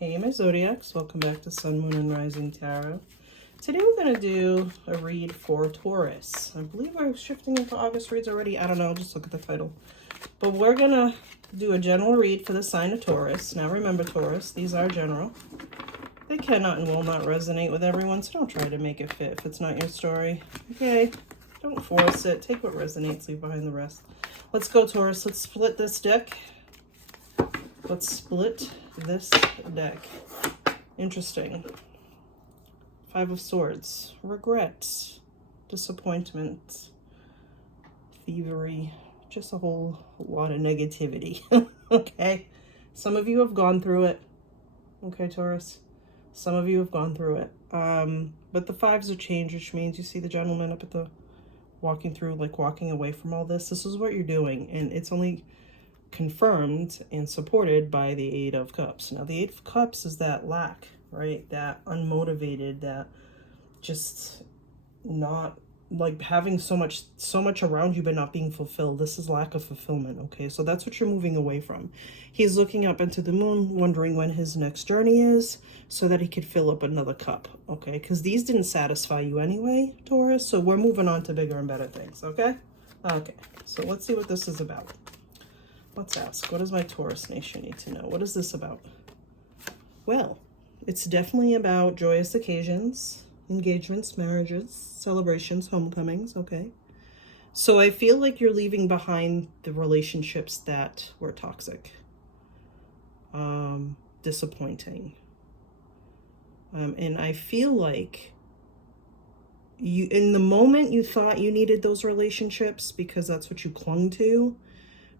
Hey, my Zodiacs. Welcome back to SunMoon Rising Tarot. Today we're going to do a read for Taurus. I believe we're shifting into August reads already. I don't know. Just look at the title. But we're going to do a general read for the sign of Taurus. Now remember, Taurus, these are general. They cannot and will not resonate with everyone, so don't try to make it fit if it's not your story. Okay? Don't force it. Take what resonates, leave behind the rest. Let's go, Taurus. Let's split this deck. Let's split this deck. Interesting. Five of Swords. Regret. Disappointment. Thievery. Just a whole lot of negativity. Okay? Some of you have gone through it. Okay, Taurus? Some of you have gone through it. But the fives of change, which means you see the gentleman up at the walking through, like walking away from all this. This is what you're doing. And it's only confirmed and supported by the Eight of Cups. Now, the Eight of Cups is that lack, right? That unmotivated, that just not like having so much around you but not being fulfilled. This is lack of fulfillment. Okay, so that's what you're moving away from. He's looking up into the moon, wondering when his next journey is so that he could fill up another cup. Okay, because these didn't satisfy you anyway, Taurus, so we're moving on to bigger and better things. Okay, so let's see what this is about. Let's ask, what does my Taurus nation need to know? What is this about? Well, it's definitely about joyous occasions, engagements, marriages, celebrations, homecomings, okay? So I feel like you're leaving behind the relationships that were toxic, disappointing. And I feel like you, in the moment you thought you needed those relationships because that's what you clung to,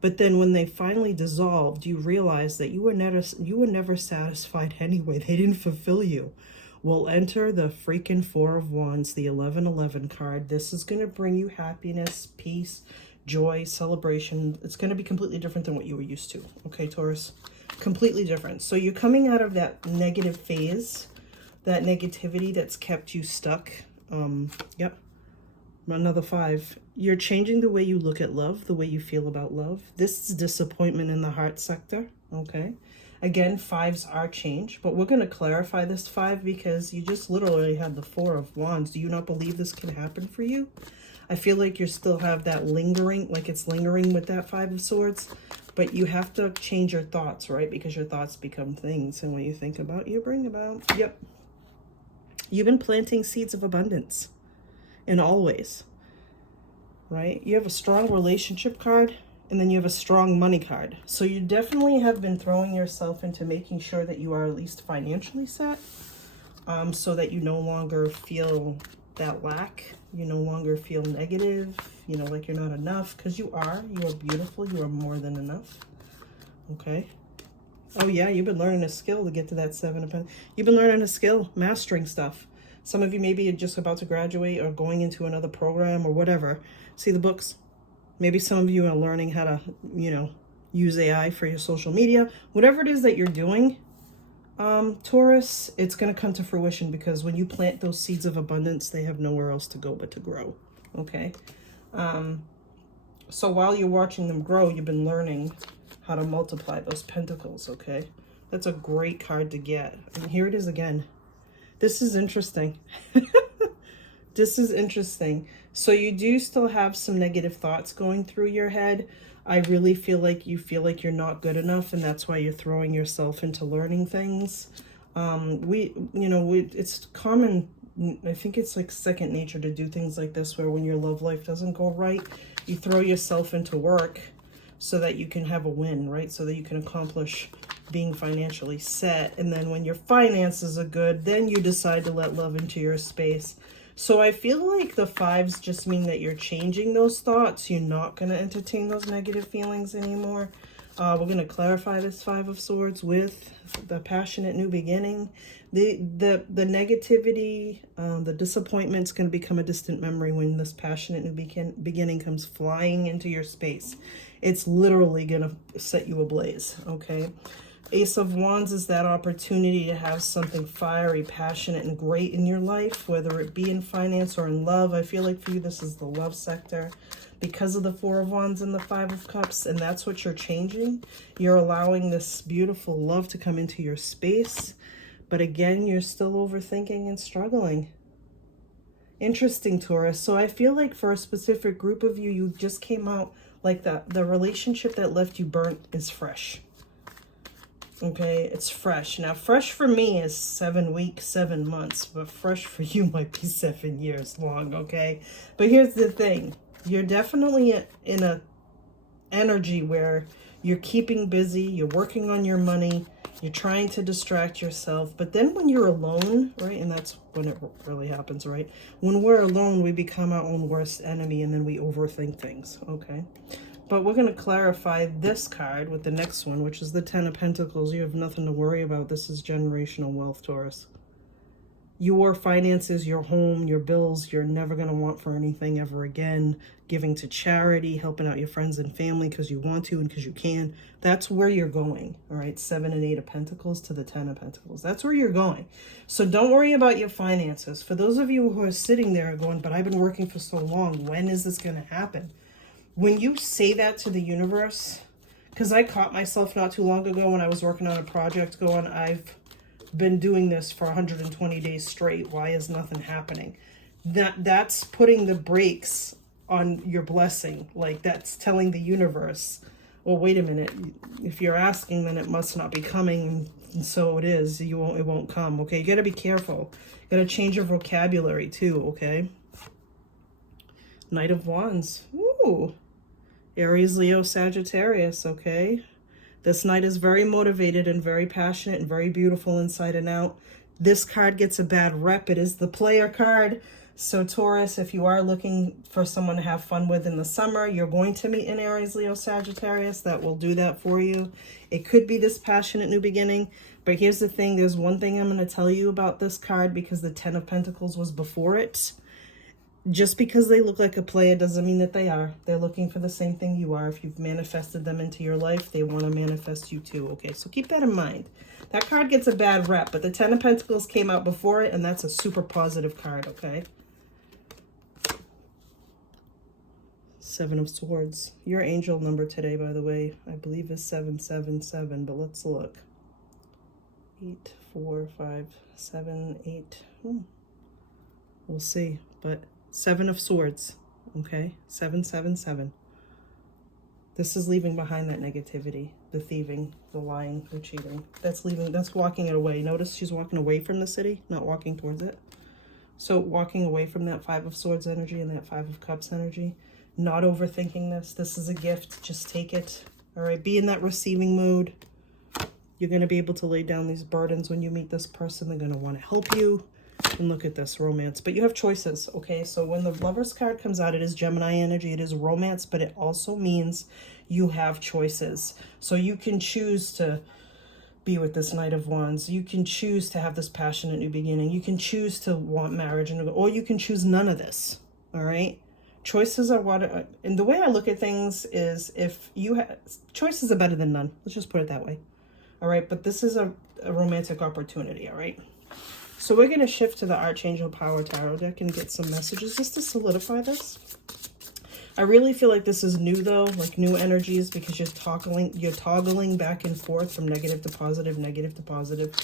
but then when they finally dissolved, you realized that you were never satisfied anyway. They didn't fulfill you. We'll enter the freaking Four of Wands, the 1111 card. This is going to bring you happiness, peace, joy, celebration. It's going to be completely different than what you were used to. Okay, Taurus? Completely different. So you're coming out of that negative phase, that negativity that's kept you stuck. Yep. Another five. You're changing the way you look at love, the way you feel about love. This is disappointment in the heart sector, okay? Again, fives are change, but we're going to clarify this five because you just literally had the Four of Wands. Do you not believe this can happen for you? I feel like you still have that lingering, like it's lingering with that Five of Swords, but you have to change your thoughts, right? Because your thoughts become things, and what you think about, you bring about. Yep. You've been planting seeds of abundance. In all ways, right? You have a strong relationship card, and then you have a strong money card. So you definitely have been throwing yourself into making sure that you are at least financially set, so that you no longer feel that lack. You no longer feel negative, you know, like you're not enough, because you are beautiful. You are more than enough. Okay. Oh yeah, you've been learning a skill to get to that Seven of Pentacles. You've been learning a skill, mastering stuff. Some of you maybe are just about to graduate or going into another program or whatever. See the books? Maybe some of you are learning how to, you know, use AI for your social media. Whatever it is that you're doing, Taurus, it's going to come to fruition because when you plant those seeds of abundance, they have nowhere else to go but to grow. Okay? So while you're watching them grow, you've been learning how to multiply those pentacles, okay? That's a great card to get. And here it is again. This is interesting. This is interesting. So you do still have some negative thoughts going through your head. I really feel like you're not good enough, and that's why you're throwing yourself into learning things. It's common. I think it's like second nature to do things like this, where when your love life doesn't go right, you throw yourself into work so that you can have a win, right? So that you can accomplish being financially set. And then when your finances are good, then you decide to let love into your space. So I feel like the fives just mean that you're changing those thoughts. You're not going to entertain those negative feelings anymore. We're going to clarify this Five of Swords with the passionate new beginning. The negativity, the disappointment's going to become a distant memory when this passionate new beginning comes flying into your space. It's literally going to set you ablaze, okay? Ace of Wands is that opportunity to have something fiery, passionate, and great in your life, whether it be in finance or in love. I feel like for you, this is the love sector. because of the Four of Wands and the Five of Cups, and that's what you're changing. You're allowing this beautiful love to come into your space, but again, you're still overthinking and struggling. Interesting, Taurus. So I feel like for a specific group of you, you just came out like that. The relationship that left you burnt is fresh. Okay, it's fresh. Now, fresh for me is 7 weeks, 7 months, but fresh for you might be 7 years long, okay? But here's the thing. You're definitely in a energy where you're keeping busy, you're working on your money, you're trying to distract yourself. But then when you're alone, right, and that's when it really happens, right? When we're alone, we become our own worst enemy, and then we overthink things, okay? But we're going to clarify this card with the next one, which is the Ten of Pentacles. You have nothing to worry about. This is generational wealth, Taurus. Your finances, your home, your bills, you're never going to want for anything ever again. Giving to charity, helping out your friends and family because you want to and because you can. That's where you're going, all right? 7 and 8 of Pentacles to the 10 of Pentacles. That's where you're going. So don't worry about your finances. For those of you who are sitting there going, but I've been working for so long, when is this going to happen? When you say that to the universe, because I caught myself not too long ago when I was working on a project going, I've been doing this for 120 days straight. Why is nothing happening? That's putting the brakes on your blessing. Like, that's telling the universe, well, wait a minute. If you're asking, then it must not be coming. And so it is. It won't come. Okay, you got to be careful. You got to change your vocabulary too, okay? Knight of Wands. Ooh. Aries, Leo, Sagittarius, okay? This knight is very motivated and very passionate and very beautiful inside and out. This card gets a bad rep. It is the player card. So Taurus, if you are looking for someone to have fun with in the summer, you're going to meet an Aries, Leo, Sagittarius that will do that for you. It could be this passionate new beginning. But here's the thing. There's one thing I'm going to tell you about this card because the 10 of Pentacles was before it. Just because they look like a player doesn't mean that they are. They're looking for the same thing you are. If you've manifested them into your life, they want to manifest you too. Okay, so keep that in mind. That card gets a bad rep, but the 10 of Pentacles came out before it, and that's a super positive card, okay? 7 of Swords. Your angel number today, by the way, I believe is 777, but let's look. 8, 4, 5, 7, 8. We'll see, but 7 of Swords, okay? 777. This is leaving behind that negativity, the thieving, the lying, the cheating. That's leaving, that's walking it away. Notice she's walking away from the city, not walking towards it. So walking away from that 5 of Swords energy and that 5 of Cups energy. Not overthinking this. This is a gift. Just take it. All right, be in that receiving mood. You're going to be able to lay down these burdens when you meet this person. They're going to want to help you. And look at this, romance. But you have choices, okay? So when the Lovers card comes out, it is Gemini energy. It is romance, but it also means you have choices. So you can choose to be with this Knight of Wands. You can choose to have this passionate new beginning. You can choose to want marriage, or you can choose none of this, all right? Choices are what, and the way I look at things is if you have, choices are better than none. Let's just put it that way, all right? But this is a romantic opportunity, all right? So we're going to shift to the Archangel Power Tarot deck and get some messages just to solidify this. I really feel like this is new though, like new energies, because you're toggling back and forth from negative to positive, negative to positive.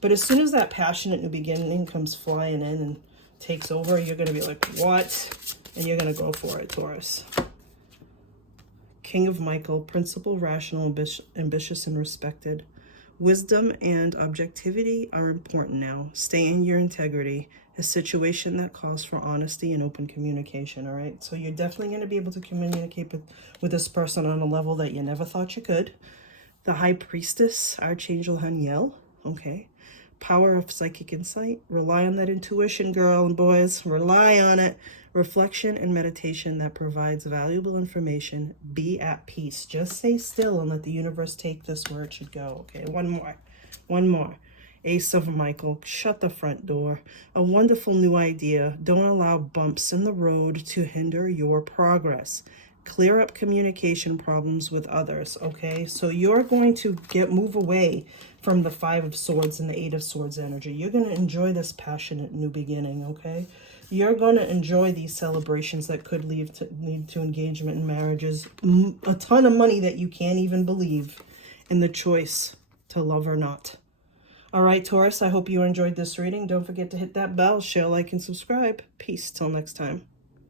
But as soon as that passionate new beginning comes flying in and takes over, you're going to be like, what? And you're going to go for it, Taurus. King of Michael, principled, rational, ambitious, and respected. Wisdom and objectivity are important now. Stay in your integrity. A situation that calls for honesty and open communication, all right? So you're definitely going to be able to communicate with this person on a level that you never thought you could. The High Priestess, Archangel Haniel, okay? Power of psychic insight. Rely on that intuition, girl and boys. Rely on it. Reflection and meditation that provides valuable information. Be at peace. Just stay still and let the universe take this where it should go. Okay, one more. Ace of Michael. Shut the front door. A wonderful new idea. Don't allow bumps in the road to hinder your progress. Clear up communication problems with others, okay? So you're going to move away from the 5 of Swords and the 8 of Swords energy. You're going to enjoy this passionate new beginning, okay? You're going to enjoy these celebrations that could lead to engagement and marriages. A ton of money that you can't even believe in the choice to love or not. All right, Taurus, I hope you enjoyed this reading. Don't forget to hit that bell, share, like, and subscribe. Peace. Till next time.